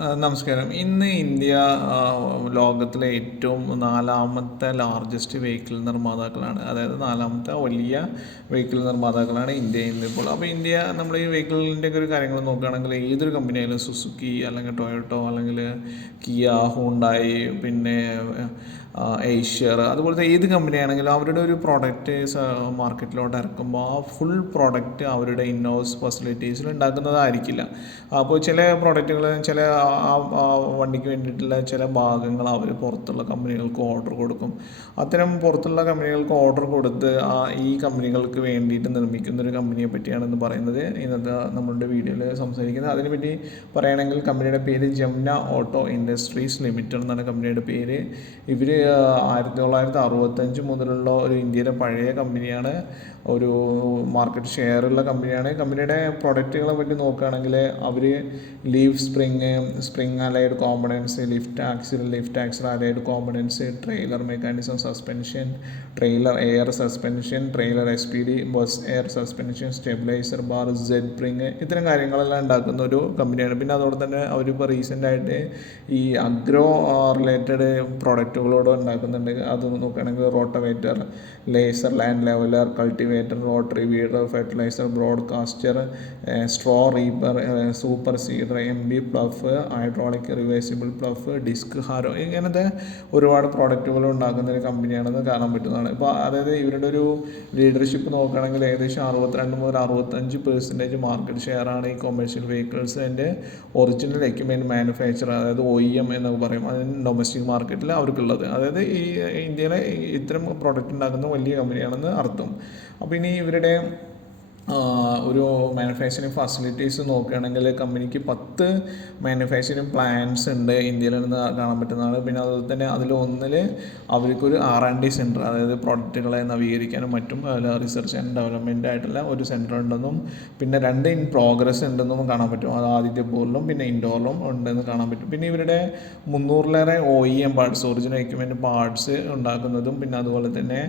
നമസ്കാരം. ഇന്ന് ഇന്ത്യ ലോകത്തിലെ ഏറ്റവും നാലാമത്തെ ലാർജസ്റ്റ് വെഹിക്കിൾ നിർമ്മാതാക്കളാണ്. അതായത് നാലാമത്തെ വലിയ വെഹിക്കിൾ നിർമ്മാതാക്കളാണ് ഇന്ത്യ ഇന്നിപ്പോൾ. അപ്പോൾ ഇന്ത്യ നമ്മൾ ഈ വെഹിക്കിളിൻ്റെ ഒരു കാര്യങ്ങൾ നോക്കുകയാണെങ്കിൽ ഏതൊരു കമ്പനി ആയാലും സുസുക്കി അല്ലെങ്കിൽ ടൊയോട്ടോ അല്ലെങ്കിൽ കിയ, ഹുണ്ടായി, പിന്നെ ഏഷ്യർ, അതുപോലത്തെ ഏത് കമ്പനിയാണെങ്കിലും അവരുടെ ഒരു പ്രോഡക്റ്റ് മാർക്കറ്റിലോട്ട് ഇറക്കുമ്പോൾ ആ ഫുൾ പ്രോഡക്റ്റ് അവരുടെ ഇന്നോസ് ഫെസിലിറ്റീസിൽ ഉണ്ടാക്കുന്നതായിരിക്കില്ല. അപ്പോൾ ചില പ്രോഡക്റ്റുകൾ ചില വണ്ടിക്ക് വേണ്ടിയിട്ടുള്ള ചില ഭാഗങ്ങൾ അവർ പുറത്തുള്ള കമ്പനികൾക്ക് ഓർഡർ കൊടുക്കും. അത്തരം പുറത്തുള്ള കമ്പനികൾക്ക് ഓർഡർ കൊടുത്ത് ഈ കമ്പനികൾക്ക് വേണ്ടിയിട്ട് നിർമ്മിക്കുന്ന ഒരു കമ്പനിയെ പറ്റിയാണെന്ന് പറയുന്നത് ഇന്നത്തെ നമ്മളുടെ വീഡിയോയിൽ സംസാരിക്കുന്നത്. അതിനെപ്പറ്റി പറയുകയാണെങ്കിൽ കമ്പനിയുടെ പേര് ജംന ഓട്ടോ ഇൻഡസ്ട്രീസ് ലിമിറ്റഡ് എന്നാണ് കമ്പനിയുടെ പേര്. ഇവർ 1965 മുതലുള്ള ഒരു ഇന്ത്യയിലെ പഴയ കമ്പനിയാണ്. ഒരു മാർക്കറ്റ് ഷെയറുള്ള കമ്പനിയാണ്. കമ്പനിയുടെ പ്രൊഡക്റ്റുകളെ പറ്റി നോക്കുകയാണെങ്കിൽ അവർ leaf spring allied components, lift axle allied components, trailer mechanism suspension, trailer air suspension, trailer SPD, bus air suspension, stabiliser bar, Z spring, ഇത്തരം കാര്യങ്ങളെല്ലാം ഉണ്ടാക്കുന്ന ഒരു കമ്പനിയാണ്. പിന്നെ അതോടെ തന്നെ അവരിപ്പോൾ റീസെൻ്റായിട്ട് ഈ അഗ്രോ റിലേറ്റഡ് പ്രോഡക്റ്റുകളോട് ഉണ്ടാക്കുന്നുണ്ട്. അത് നോക്കുകയാണെങ്കിൽ rotavator, laser land leveller, cultivator, rotary weeder, fertiliser, broadcaster, straw reaper, super seeder, MB plough, hydraulic reversible plough, disc harrow, ഇങ്ങനത്തെ ഒരുപാട് പ്രോഡക്റ്റുകൾ ഉണ്ടാക്കുന്ന ഒരു കമ്പനിയാണെന്ന് കാണാൻ പറ്റുന്നതാണ്. ഇപ്പോൾ അതായത് ഇവരുടെ ഒരു ലീഡർഷിപ്പ് നോക്കുകയാണെങ്കിൽ ഏകദേശം 62 മുതൽ 65% മാർക്കറ്റ് ഷെയറാണ് ഈ കൊമേഴ്ഷ്യൽ വെഹിക്കിൾസിൻ്റെ ഒറിജിനൽ എക്യുപ്മെൻറ്റ് മാനുഫാക്ചർ, അതായത് OEM എന്നൊക്കെ പറയും, അതിന് ഡൊമസ്റ്റിക് മാർക്കറ്റിൽ അവർക്കുള്ളത്. അതായത് ഈ ഇന്ത്യയിലെ ഇത്തരം പ്രോഡക്റ്റ് ഉണ്ടാക്കുന്ന വലിയ കമ്പനിയാണെന്ന് അർത്ഥം. അപ്പോൾ ഇനി ഇവരുടെ ഒരു മാനുഫാക്ചറിങ് ഫെസിലിറ്റീസ് നോക്കുകയാണെങ്കിൽ കമ്പനിക്ക് 10 മാനുഫാക്ചറിങ് പ്ലാന്റ്സ് ഉണ്ട് ഇന്ത്യയിൽ നിന്ന് കാണാൻ പറ്റുന്നതാണ്. പിന്നെ അതുപോലെ തന്നെ അതിലൊന്നിൽ അവർക്കൊരു R&D സെൻറ്റർ, അതായത് പ്രോഡക്റ്റുകളെ നവീകരിക്കാനും മറ്റും റിസർച്ച് ആൻഡ് ഡെവലപ്മെൻ്റ് ആയിട്ടുള്ള ഒരു സെൻറ്റർ ഉണ്ടെന്നും പിന്നെ 2 ഇൻ പ്രോഗ്രസ് ഉണ്ടെന്നും കാണാൻ പറ്റും. അത് ആദിത്യപൂരിലും പിന്നെ ഇൻഡോറിലും ഉണ്ടെന്ന് കാണാൻ പറ്റും. പിന്നെ ഇവരുടെ 300-ലേറെ OEM parts, original equipment parts ഉണ്ടാക്കുന്നതും പിന്നെ അതുപോലെ തന്നെ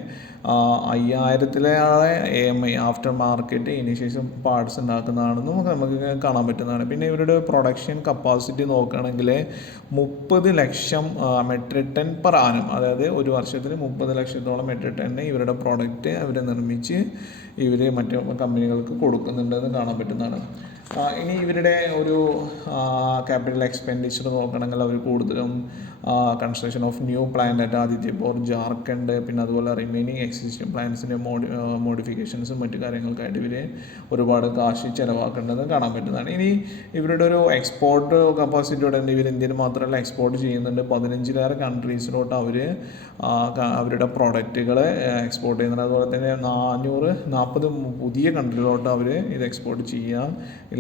5000-ലേറെ AMI after market initiation parts ഉണ്ടാക്കുന്നതാണെന്നും നമുക്ക് കാണാൻ പറ്റുന്നതാണ്. പിന്നെ ഇവരുടെ പ്രൊഡക്ഷൻ കപ്പാസിറ്റി നോക്കുകയാണെങ്കിൽ 30 lakh metric ton per annum, അതായത് ഒരു വർഷത്തിൽ 30 ലക്ഷത്തോളം മെട്രിക് ടണ്ണ് ഇവരുടെ പ്രോഡക്റ്റ് അവർ നിർമ്മിച്ച് ഇവർ മറ്റു കമ്പനികൾക്ക് കൊടുക്കുന്നുണ്ടെന്ന് കാണാൻ പറ്റുന്നതാണ്. ഇനി ഇവരുടെ ഒരു ക്യാപിറ്റൽ എക്സ്പെൻഡിച്ചർ നോക്കണമെങ്കിൽ അവർ കൂടുതലും construction of new plant at Adityapur, Jharkhand, പിന്നെ അതുപോലെ റിമൈനിങ് എക്സിസ്റ്റിംഗ് പ്ലാന്റ്സിൻ്റെ മോഡിഫിക്കേഷൻസും മറ്റു കാര്യങ്ങൾക്കായിട്ട് ഇവർ ഒരുപാട് കാശ് ചിലവാക്കേണ്ടത് കാണാൻ പറ്റുന്നതാണ്. ഇനി ഇവരുടെ ഒരു എക്സ്പോർട്ട് കപ്പാസിറ്റിയോടെ ഇവർ ഇന്ത്യയിൽ മാത്രമല്ല എക്സ്പോർട്ട് ചെയ്യുന്നുണ്ട്. 15-ലേറെ കൺട്രീസിലോട്ട് അവർ അവരുടെ പ്രോഡക്റ്റുകൾ എക്സ്പോർട്ട് ചെയ്യുന്നുണ്ട്. അതുപോലെ തന്നെ 440 പുതിയ കൺട്രിയിലോട്ട് അവർ ഇത് എക്സ്പോർട്ട് ചെയ്യാൻ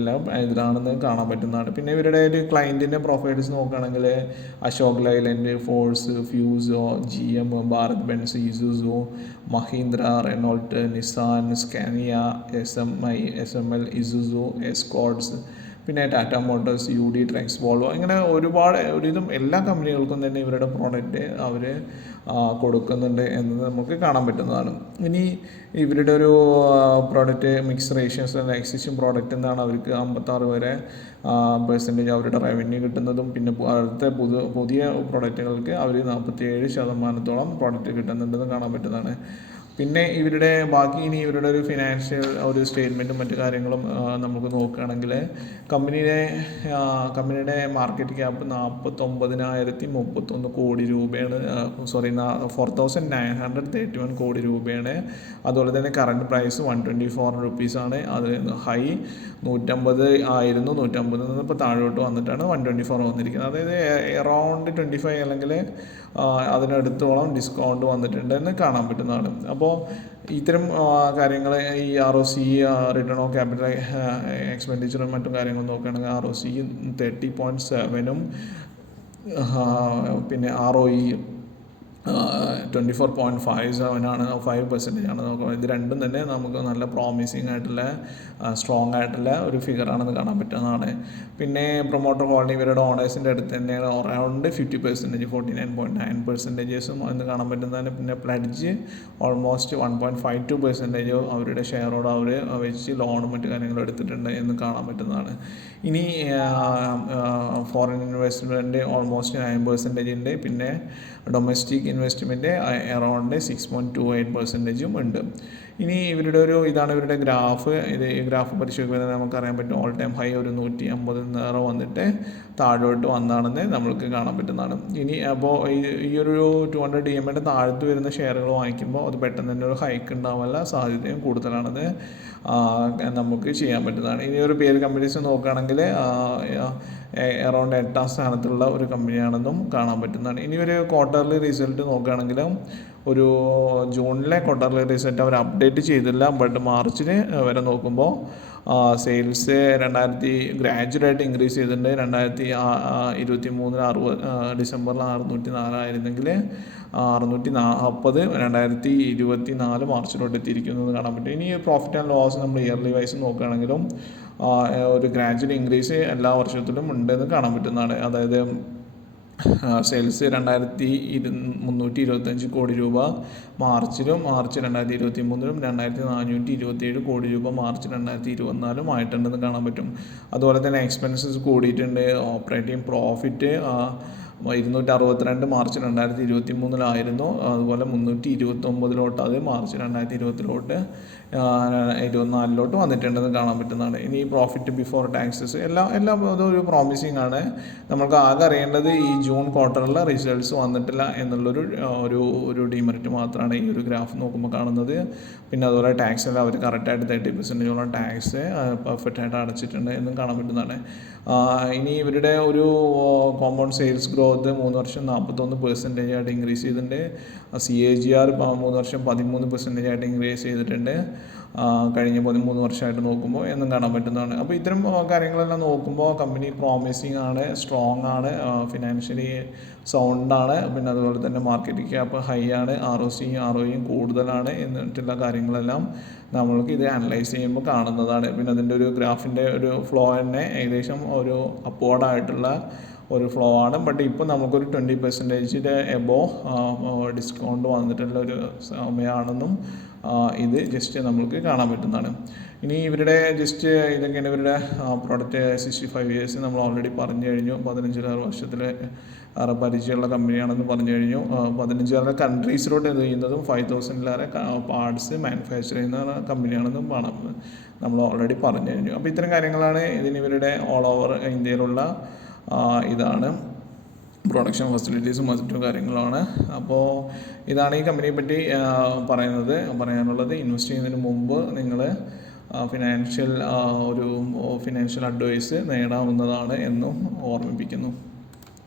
ഇതിലാണെന്ന് കാണാൻ പറ്റുന്നതാണ്. പിന്നെ ഇവരുടെ ഒരു ക്ലയൻറ്റിൻ്റെ പ്രൊഫൈൽസ് നോക്കുകയാണെങ്കിൽ Ashok Leyland, Force, Fuso, GM, Bharat Benz, Isuzu, Mahindra, Renault, Nissan, Scania, SML, Isuzu, Escorts, പിന്നെ Tata Motors, UD trucks, Volvo, ഇങ്ങനെ ഒരുവിധം എല്ലാ കമ്പനികൾക്കും തന്നെ ഇവരുടെ പ്രോഡക്റ്റ് അവർ കൊടുക്കുന്നുണ്ട് എന്നത് നമുക്ക് കാണാൻ പറ്റുന്നതാണ്. ഇനി ഇവരുടെ ഒരു പ്രോഡക്റ്റ് മിക്സ് റേഷ്യോസ് അല്ല എക്സിസ്റ്റിംഗ് പ്രോഡക്റ്റ് എന്നാണ് അവർക്ക് 56% അവരുടെ റവന്യൂ കിട്ടുന്നതും പിന്നെ അടുത്ത പുതിയ പ്രോഡക്റ്റുകൾക്ക് അവർ 47% പ്രോഡക്റ്റ് കിട്ടുന്നുണ്ടെന്ന് കാണാൻ പറ്റുന്നതാണ്. പിന്നെ ഇവരുടെ ബാക്കി ഇനി ഇവരുടെ ഒരു ഫിനാൻഷ്യൽ ഒരു സ്റ്റേറ്റ്മെൻറ്റും മറ്റു കാര്യങ്ങളും നമുക്ക് നോക്കുകയാണെങ്കിൽ കമ്പനിയുടെ മാർക്കറ്റ് ക്യാപ്പ് 49,031 കോടി രൂപയാണ്. 4,931 കോടി രൂപയാണ്. അതുപോലെ തന്നെ കറണ്ട് പ്രൈസ് 124 റുപ്പീസാണ്. അത് ഹൈ 150 ആയിരുന്നു. 150 നിന്ന് ഇപ്പോൾ താഴോട്ട് വന്നിട്ടാണ് 124 വന്നിരിക്കുന്നത്. അതായത് അറൗണ്ട് 25 അല്ലെങ്കിൽ അതിനടുത്തോളം ഡിസ്കൗണ്ട് വന്നിട്ടുണ്ടെന്ന് കാണാൻ പറ്റുന്നതാണ്. അപ്പോൾ ഇത്തരം കാര്യങ്ങൾ ഈ ROC, റിട്ടേൺ ഓൺ ക്യാപിറ്റൽ എക്സ്പെൻഡിച്ചറും മറ്റും കാര്യങ്ങൾ നോക്കുകയാണെങ്കിൽ ROC 30.7 പിന്നെ ROE 24.57 ആണ്, 5% ആണ്. നോക്കുക ഇത് രണ്ടും തന്നെ നമുക്ക് നല്ല പ്രോമിസിങ് ആയിട്ടുള്ള സ്ട്രോങ് ആയിട്ടുള്ള ഒരു ഫിഗറാണെന്ന് കാണാൻ പറ്റുന്നതാണ്. പിന്നെ പ്രൊമോട്ടർ ഹോൾഡിംഗ് ഇവരുടെ ഓണേഴ്സിൻ്റെ അടുത്ത് തന്നെ അറൗണ്ട് 50%, 49.9% എന്ന് കാണാൻ പറ്റുന്നതാണ്. പിന്നെ പ്ലഡ്ജ് ഓൾമോസ്റ്റ് 1.52% അവരുടെ ഷെയറോട് അവർ വെച്ച് ലോണും മറ്റു കാര്യങ്ങളും എടുത്തിട്ടുണ്ട് എന്ന് കാണാൻ പറ്റുന്നതാണ്. ഇനി ഫോറിൻ ഇൻവെസ്റ്റ്മെൻറ്റ് ഓൾമോസ്റ്റ് 9% ഉണ്ട്. പിന്നെ ഡൊമസ്റ്റിക് ഇൻവെസ്റ്റ്മെൻറ്റ് അറൗണ്ട് 6.28% ഉണ്ട്. ഇനി ഇവരുടെ ഇതാണ് ഇവരുടെ ഗ്രാഫ്. ഈ ഗ്രാഫ് പരിശോധിക്കുമ്പോൾ നമുക്കറിയാൻ പറ്റും ഓൾ ടൈം ഹൈ ഒരു 150 നേരെ വന്നിട്ട് താഴോട്ട് വന്നാണെന്ന് നമ്മൾക്ക് കാണാൻ പറ്റുന്നതാണ്. ഇനി അപ്പോൾ ഈ ഒരു 200 DMAയുടെ താഴത്ത് വരുന്ന ഷെയറുകൾ വാങ്ങിക്കുമ്പോൾ അത് പെട്ടെന്ന് തന്നെ ഒരു ഹൈക്ക് ഉണ്ടാവാനുള്ള സാധ്യതയും കൂടുതലാണെന്ന് നമുക്ക് ചെയ്യാൻ പറ്റുന്നതാണ്. ഇനി ഒരു പേര് കമ്പനീസ് നോക്കുകയാണെങ്കിൽ അറൗണ്ട് 8ാം സ്ഥാനത്തുള്ള ഒരു കമ്പനിയാണെന്നും കാണാൻ പറ്റുന്നതാണ്. ഇനി ഒരു ക്വാർട്ടർലി റിസൾട്ട് നോക്കുകയാണെങ്കിൽ ഒരു ജൂണിലെ ക്വാർട്ടർലി റിസൾട്ട് അവർ അപ്ഡേറ്റ് ചെയ്തില്ല. ബട്ട് മാർച്ചിന് വരെ നോക്കുമ്പോൾ സെയിൽസ് ഗ്രാജുവലായിട്ട് ഇൻക്രീസ് ചെയ്തിട്ടുണ്ട്. 2023 ഡിസംബറിൽ 604 ആയിരുന്നെങ്കിൽ 640 2024 മാർച്ചിലോട്ട് എത്തിയിരിക്കുന്നത് കാണാൻ പറ്റും. ഇനി പ്രോഫിറ്റ് ആൻഡ് ലോസ് നമ്മൾ ഇയർലി വൈസ് നോക്കുകയാണെങ്കിലും ഒരു ഗ്രാജുവൽ ഇൻക്രീസ് എല്ലാ വർഷത്തിലും ഉണ്ടെന്ന് കാണാൻ പറ്റുന്നതാണ്. അതായത് സെയിൽസ് 2325 കോടി രൂപ മാർച്ച് 2023 2427 കോടി രൂപ മാർച്ച് 2024 ആയിട്ടുണ്ടെന്ന് കാണാൻ പറ്റും. അതുപോലെ തന്നെ എക്സ്പെൻസസ് കൂടിയിട്ടുണ്ട്. ഓപ്പറേറ്റിംഗ് പ്രോഫിറ്റ് 262 മാർച്ച് 2023 അതുപോലെ 329 അത് മാർച്ച് 2024 വന്നിട്ടുണ്ടെന്ന് കാണാൻ പറ്റുന്നതാണ്. ഇനി പ്രോഫിറ്റ് ബിഫോർ ടാക്സസ് എല്ലാം അതൊരു പ്രോമിസിങ് ആണ്. നമുക്ക് ആകെ അറിയേണ്ടത് ഈ ജൂൺ ക്വാർട്ടറിലെ റിസൾട്ട്സ് വന്നിട്ടില്ല എന്നുള്ളൊരു ഒരു ഡിമെറിറ്റ് മാത്രമാണ് ഈ ഒരു ഗ്രാഫ് നോക്കുമ്പോൾ കാണുന്നത്. പിന്നെ അതുപോലെ ടാക്സ് എല്ലാം അവർ കറക്റ്റായിട്ട് 30% ടാക്സ് പെർഫെക്റ്റ് ആയിട്ട് അടച്ചിട്ടുണ്ട് എന്നും കാണാൻ പറ്റുന്നതാണ്. ഇനി ഇവരുടെ ഒരു കോമ്പൗണ്ട് സെയിൽസ് ഗ്രോത്ത് 3 വർഷം 41% ആയിട്ട് ഇൻക്രീസ് ചെയ്തിട്ടുണ്ട്. CAGR 3 വർഷം 13% ആയിട്ട് ഇൻക്രീസ് ചെയ്തിട്ടുണ്ട് കഴിഞ്ഞ 13 വർഷമായിട്ട് നോക്കുമ്പോൾ എന്നും കാണാൻ പറ്റുന്നതാണ്. അപ്പോൾ ഇത്തരം കാര്യങ്ങളെല്ലാം നോക്കുമ്പോൾ കമ്പനി പ്രോമിസിങ് ആണ്, സ്ട്രോങ് ആണ്, ഫിനാൻഷ്യലി സൗണ്ടാണ്. പിന്നെ അതുപോലെ തന്നെ മാർക്കറ്റ് ക്യാപ്പ് ഹൈ ആണ്, ROCയും കൂടുതലാണ് എന്നിട്ടുള്ള കാര്യങ്ങളെല്ലാം നമ്മൾക്ക് ഇത് അനലൈസ് ചെയ്യുമ്പോൾ കാണുന്നതാണ്. പിന്നെ അതിൻ്റെ ഒരു ഗ്രാഫിൻ്റെ ഒരു ഫ്ലോ തന്നെ ഏകദേശം ഒരു അപ്വേർഡായിട്ടുള്ള ഒരു ഫ്ലോ ആണ്. ബട്ട് ഇപ്പോൾ നമുക്കൊരു 20% എബോവ് ഡിസ്കൗണ്ട് വന്നിട്ടുള്ള ഒരു സമയമാണെന്നും ഇത് ജസ്റ്റ് നമുക്ക് കാണാൻ പറ്റുന്നതാണ്. ഇനി ഇവരുടെ ജസ്റ്റ് ഇതൊക്കെയാണ് ഇവരുടെ പ്രോഡക്റ്റ്. 65 years നമ്മൾ ഓൾറെഡി പറഞ്ഞു കഴിഞ്ഞു. 15 വർഷത്തിലെ പരിചയമുള്ള കമ്പനിയാണെന്ന് പറഞ്ഞു കഴിഞ്ഞു. 15 കൺട്രീസിലോട്ട് എന്ത് ചെയ്യുന്നതും 5000 പാർട്സ് മാനുഫാക്ചർ ചെയ്യുന്ന കമ്പനിയാണെന്നും നമ്മൾ ഓൾറെഡി പറഞ്ഞു കഴിഞ്ഞു. അപ്പോൾ ഇത്തരം കാര്യങ്ങളാണ് ഇവരുടെ ഓൾ ഓവർ ഇന്ത്യയിലുള്ള ഇതാണ് പ്രൊഡക്ഷൻ ഫെസിലിറ്റീസും മറ്റു കാര്യങ്ങളാണ്. അപ്പോൾ ഇതാണ് ഈ കമ്പനിയെ പറ്റി പറയാനുള്ളത്. ഇൻവെസ്റ്റ് ചെയ്യുന്നതിന് മുമ്പ് നിങ്ങൾ ഫിനാൻഷ്യൽ അഡ്വൈസ് നേടാവുന്നതാണ് എന്നും ഓർമ്മിപ്പിക്കുന്നു.